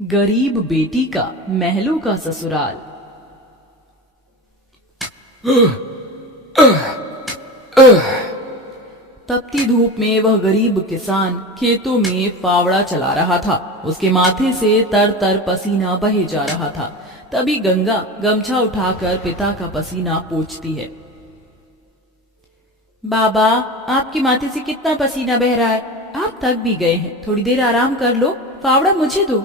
गरीब बेटी का महलों का ससुराल। तपती धूप में वह गरीब किसान खेतों में फावड़ा चला रहा था। उसके माथे से तर तर पसीना बहे जा रहा था। तभी गंगा गमछा उठाकर पिता का पसीना पोंछती है। बाबा, आपके माथे से कितना पसीना बह रहा है, आप थक भी गए हैं, थोड़ी देर आराम कर लो, फावड़ा मुझे दो।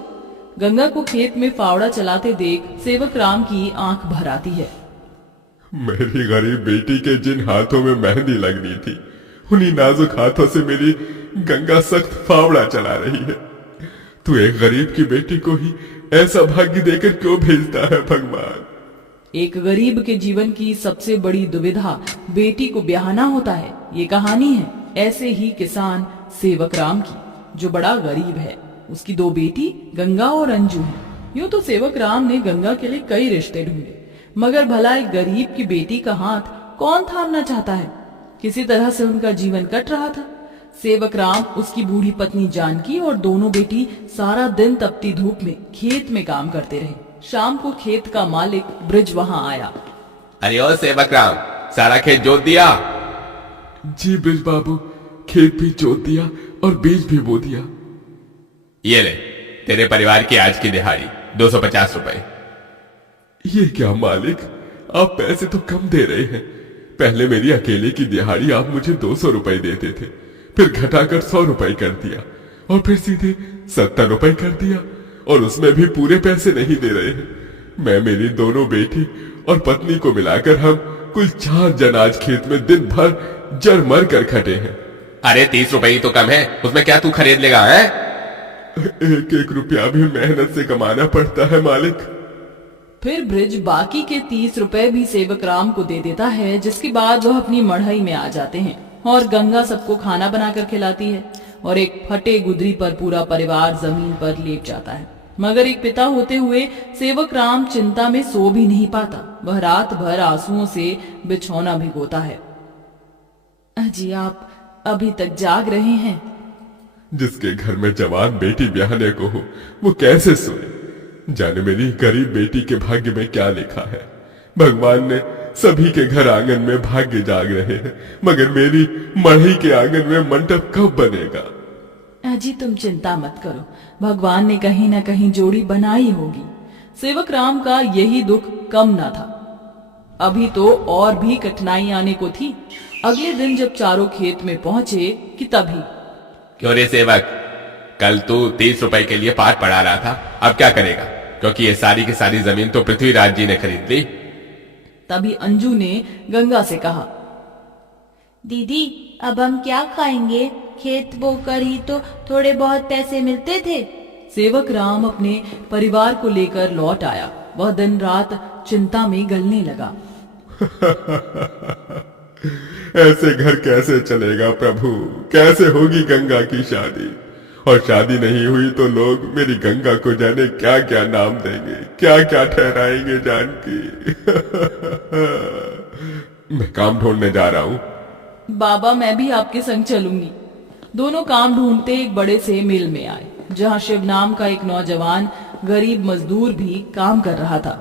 गंगा को खेत में फावड़ा चलाते देख सेवक राम की आंख भर आती है। मेरी गरीब बेटी के जिन हाथों में मेहंदी लगनी थी, उन्हीं नाजुक हाथों से मेरी गंगा सख्त फावड़ा चला रही है। तू एक गरीब की बेटी को ही ऐसा भाग्य देकर क्यों भेजता है भगवान? एक गरीब के जीवन की सबसे बड़ी दुविधा बेटी को ब्याहना होता है। ये कहानी है ऐसे ही किसान सेवक राम की, जो बड़ा गरीब है। उसकी दो बेटी गंगा और अंजू हैं। यूं तो सेवक राम ने गंगा के लिए कई रिश्ते ढूंढे, मगर भला एक गरीब की बेटी का हाथ कौन थामना चाहता है। किसी तरह से उनका जीवन कट रहा था। सेवक राम, उसकी बूढ़ी पत्नी जानकी और दोनों बेटी सारा दिन तपती धूप में खेत में काम करते रहे। शाम को खेत का मालिक ब्रिज वहां आया। अरे ओ सेवक राम, सारा खेत जोत दिया? जी ब्रिज बाबू, खेत भी जोत दिया और बीज भी बो दिया। ये ले, तेरे परिवार की आज की दिहाड़ी 250 रुपए। ये क्या मालिक, आप पैसे तो कम दे रहे हैं। पहले मेरी अकेले की दिहाड़ी आप मुझे 200 रुपए देते थे, फिर घटाकर 100 रुपए कर दिया और फिर सीधे 70 रुपए कर दिया, और उसमें भी पूरे पैसे नहीं दे रहे हैं। मैं, मेरी दोनों बेटी और पत्नी को मिलाकर हम कुल 4 जन आज खेत में दिन भर जर मर कर खटे हैं। अरे 30 रुपए ही तो कम है, उसमें क्या तू खरीद लेगा है? एक एक रुपया भी मेहनत से कमाना पड़ता है मालिक। फिर ब्रिज बाकी के 30 रुपए भी सेवक राम को दे देता है, जिसके बाद वह अपनी मढ़ई में आ जाते हैं और गंगा सबको खाना बनाकर खिलाती है और एक फटे गुदरी पर पूरा परिवार जमीन पर लेट जाता है। मगर एक पिता होते हुए सेवक राम चिंता में सो भी नहीं पाता। वह रात भर आंसुओं से बिछौना भिगोता है। अजी, आप अभी तक जाग रहे हैं? जिसके घर में जवान बेटी ब्याहने को हो, वो कैसे सोए? जाने मेरी गरीब बेटी के भाग्य में क्या लिखा है। भगवान ने सभी के घर आंगन में भाग्य जाग रहे हैं, मगर मेरी मढ़ई के आंगन में मंडप कब बनेगा? अजी, तुम चिंता मत करो, भगवान ने कहीं न कहीं जोड़ी बनाई होगी। सेवक राम का यही दुख कम न था। अभी तो और भी कठिनाई आने को थी। अगले दिन जब चारों खेत में पहुंचे कि तभी, क्यों रे सेवक, कल तू 30 रुपए के लिए पाठ पढ़ा रहा था, अब क्या करेगा? क्योंकि ये सारी की सारी जमीन तो पृथ्वीराज जी ने खरीद ली। तभी अंजू ने गंगा से कहा, दीदी, अब हम क्या खाएंगे? खेत बोकर ही तो थोड़े बहुत पैसे मिलते थे। सेवक राम अपने परिवार को लेकर लौट आया। वह दिन रात चिंता में गलने लगा। ऐसे घर कैसे चलेगा प्रभु? कैसे होगी गंगा की शादी? और शादी नहीं हुई तो लोग मेरी गंगा को जाने क्या क्या नाम देंगे, क्या क्या ठहराएंगे जानकी। मैं काम ढूंढने जा रहा हूँ। बाबा, मैं भी आपके संग चलूंगी। दोनों काम ढूंढते एक बड़े से मिल में आए, जहाँ शिव नाम का एक नौजवान गरीब मजदूर भी काम कर रहा था।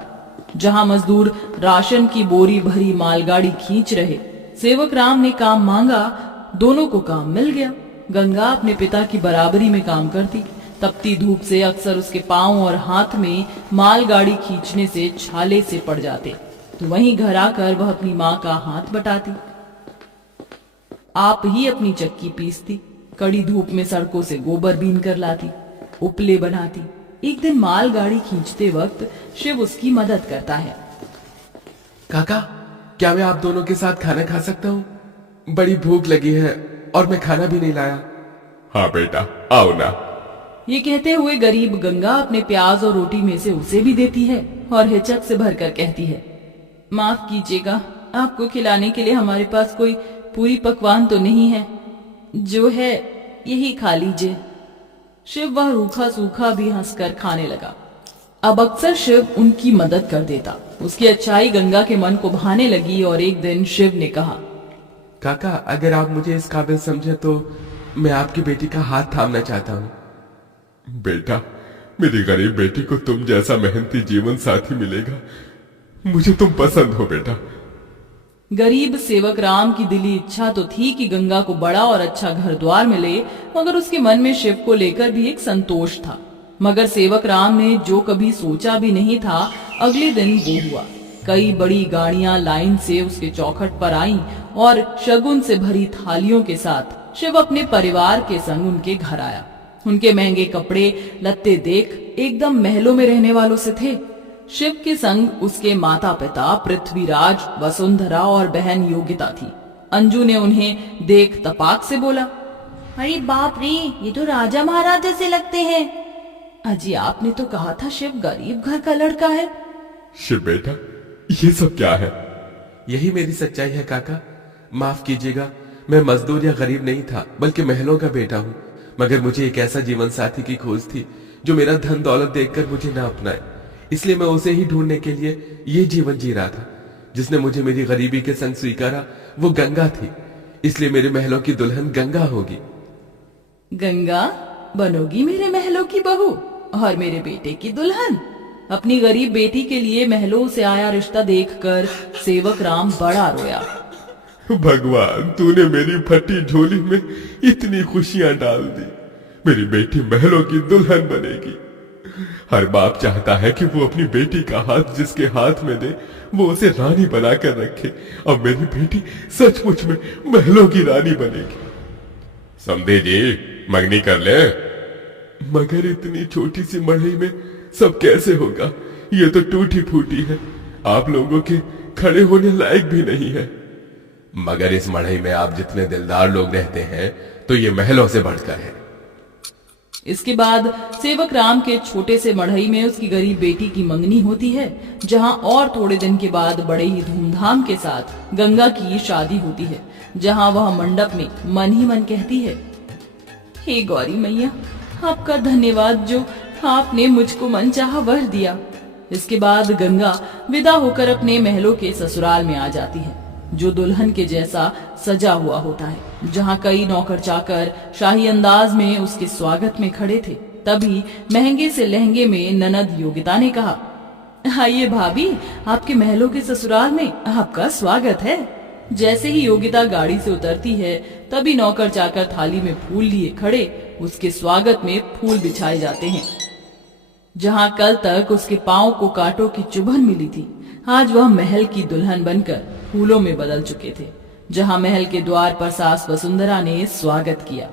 जहाँ मजदूर राशन की बोरी भरी मालगाड़ी खींच रहे। सेवक राम ने काम मांगा, दोनों को काम मिल गया। गंगा अपने पिता की बराबरी में काम करती। तपती धूप से अक्सर उसके पांव और हाथ में मालगाड़ी खींचने से छाले से पड़ जाते, तो वहीं घर आकर वह अपनी माँ का हाथ बटाती। आप ही अपनी चक्की पीसती, कड़ी धूप में सड़कों से गोबर बीन कर लाती, उपले बनाती। एक दिन मालगाड़ी खींचते वक्त शिव उसकी मदद करता है। काका, क्या मैं आप दोनों के साथ खाना खा सकता हूँ? बड़ी भूख लगी है और मैं खाना भी नहीं लाया। हाँ बेटा, आओ ना। ये कहते हुए गरीब गंगा अपने प्याज और रोटी में से उसे भी देती है और हिचक से भरकर कहती है, माफ कीजिएगा, आपको खिलाने के लिए हमारे पास कोई पूरी पकवान तो नहीं है, जो है यही खा लीजिए। शिव वह रूखा सूखा भी हंसकर खाने लगा। अब अक्सर शिव उनकी मदद कर देता। उसकी अच्छाई गंगा के मन को भाने लगी और एक दिन शिव ने कहा, काका, अगर आप मुझे इस काबिल समझे तो मैं आपकी बेटी का हाथ थामना चाहता हूँ। बेटा, मेरी गरीब बेटी को तुम जैसा मेहनती जीवन साथी मिलेगा। मुझे तुम पसंद हो बेटा। गरीब सेवक राम की दिली इच्छा तो थी कि गंगा को बड़ा और अच्छा घर द्वार मिले, मगर उसके मन में शिव को लेकर भी एक संतोष था। मगर सेवक राम ने जो कभी सोचा भी नहीं था, अगले दिन वो हुआ। कई बड़ी गाड़ियां लाइन से उसके चौखट पर आईं और शगुन से भरी थालियों के साथ शिव अपने परिवार के संग उनके घर आया। उनके महंगे कपड़े लत्ते देख एकदम महलों में रहने वालों से थे। शिव के संग उसके माता पिता पृथ्वीराज, वसुंधरा और बहन योगिता थी। अंजू ने उन्हें देख तपाक से बोला, अरे बाप रे, ये तो राजा महाराजा से लगते हैं। अजी आपने तो कहा था शिव गरीब घर का लड़का है। शिव बेटा, ये सब क्या है? यही मेरी सच्चाई है काका। माफ कीजिएगा, मैं मजदूर या गरीब नहीं था, बल्कि महलों का बेटा हूँ। मगर मुझे एक ऐसा जीवन साथी की खोज थी जो मेरा धन दौलत देखकर मुझे ना अपनाए, इसलिए मैं उसे ही ढूंढने के लिए ये जीवन जी रहा था। जिसने मुझे मेरी गरीबी के संग स्वीकारा वो गंगा थी, इसलिए मेरे महलों की दुल्हन गंगा होगी। गंगा बनोगी मेरे महलों की बहू और मेरे बेटे की दुल्हन। अपनी गरीब बेटी के लिए महलों से आया रिश्ता देखकर सेवक राम बड़ा रोया। भगवान, तूने मेरी फटी झोली में इतनी खुशियां डाल दी। मेरी बेटी महलों की दुल्हन बनेगी। हर बाप चाहता है कि वो अपनी बेटी का हाथ जिसके हाथ में दे वो उसे रानी बनाकर रखे। अब मेरी बेटी सचमुच में महलों की रानी बनेगी। समझे जी, मंगनी कर ले। मगर इतनी छोटी सी मड़ई में सब कैसे होगा? ये तो टूटी फूटी है, आप लोगों के खड़े होने लायक भी नहीं है। मगर इस मड़ई में आप जितने दिलदार लोग रहते हैं तो ये महलों से बढ़कर है। इसके बाद सेवक राम के छोटे से मढ़ई में उसकी गरीब बेटी की मंगनी होती है, जहां और थोड़े दिन के बाद बड़े ही धूमधाम के साथ गंगा की शादी होती है, जहां वह मंडप में मन ही मन कहती है, हे गौरी मैया, आपका धन्यवाद जो आपने मुझको मनचाहा वर दिया। इसके बाद गंगा विदा होकर अपने महलों के ससुराल में आ जाती है, जो दुल्हन के जैसा सजा हुआ होता है, जहां कई नौकर चाकर शाही अंदाज में उसके स्वागत में खड़े थे। तभी महंगे से लहंगे में ननद योगिता ने कहा, आइए भाभी, आपके महलों के ससुराल में आपका स्वागत है। जैसे ही योगिता गाड़ी से उतरती है, तभी नौकर चाकर थाली में फूल लिए खड़े उसके स्वागत में फूल बिछाए जाते हैं। जहां कल तक उसके पांव को कांटों की चुभन मिली थी, आज वह महल की दुल्हन बनकर फूलों में बदल चुके थे। जहां महल के द्वार पर सास वसुंधरा ने स्वागत किया,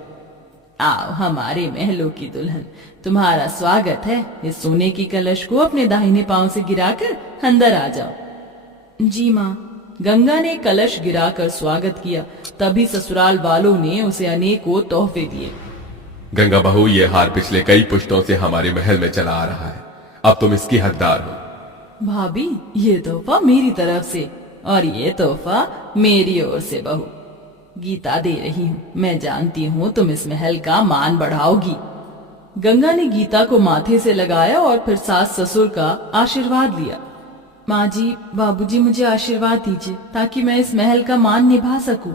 आओ हमारे महलों की दुल्हन, तुम्हारा स्वागत है। इस सोने की कलश को अपने दाहिने पांव से गिराकर अंदर आ जाओ। जी माँ। गंगा ने कलश गिराकर स्वागत किया। तभी ससुराल वालों ने उसे अनेकों तोहफे दिए। गंगा बहू, ये हार पिछले कई पुश्तों से हमारे महल में चला आ रहा है, अब तुम इसकी हकदार हो। भाभी, ये तोहफा मेरी तरफ से और ये तोहफा मेरी ओर से बहू। गीता दे रही हूँ, मैं जानती हूँ तुम इस महल का मान बढ़ाओगी। गंगा ने गीता को माथे से लगाया और फिर सास ससुर का आशीर्वाद लिया। माँ जी, बाबूजी, मुझे आशीर्वाद दीजिए ताकि मैं इस महल का मान निभा सकूं।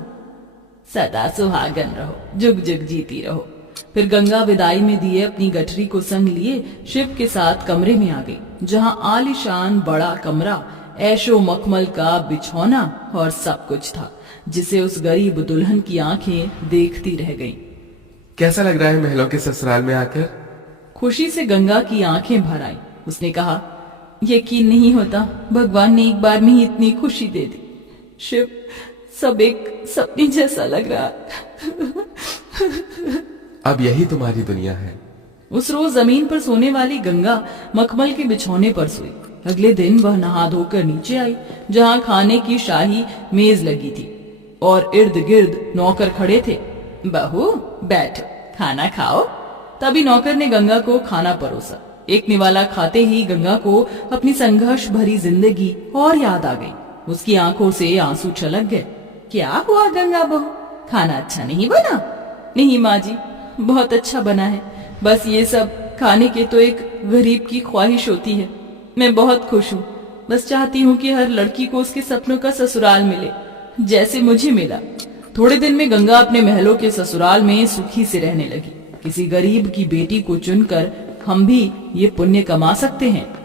सदा सुहागन रहो, जुग जुग जीती रहो। फिर गंगा विदाई में दिए अपनी गठरी को संग लिए शिव के साथ कमरे में आ गई, जहाँ आलीशान बड़ा कमरा, ऐशो मखमल का बिछौना और सब कुछ था, जिसे उस गरीब दुल्हन की आंखें देखती रह गईं। कैसा लग रहा है महलों के ससुराल में आकर? खुशी से गंगा की आंखें भर आईं। उसने कहा, यकीन नहीं होता, भगवान ने एक बार में ही इतनी खुशी दे दी। शिव, सब एक सपने जैसा लग रहा। अब यही तुम्हारी दुनिया है। उस रोज जमीन पर सोने वाली गंगा मखमल के बिछौने पर सोई। अगले दिन वह नहा धोकर नीचे आई, जहाँ खाने की शाही मेज लगी थी और इर्द गिर्द नौकर खड़े थे। बहू बैठ, खाना खाओ। तभी नौकर ने गंगा को खाना परोसा। एक निवाला खाते ही गंगा को अपनी संघर्ष भरी जिंदगी और याद आ गई। उसकी आंखों से आंसू छलक गए। क्या हुआ गंगा बहू, खाना अच्छा नहीं बना? नहीं माँ जी, बहुत अच्छा बना है, बस ये सब खाने के तो एक गरीब की ख्वाहिश होती है। मैं बहुत खुश हूँ, बस चाहती हूँ कि हर लड़की को उसके सपनों का ससुराल मिले, जैसे मुझे मिला। थोड़े दिन में गंगा अपने महलों के ससुराल में सुखी से रहने लगी। किसी गरीब की बेटी को चुनकर हम भी ये पुण्य कमा सकते हैं।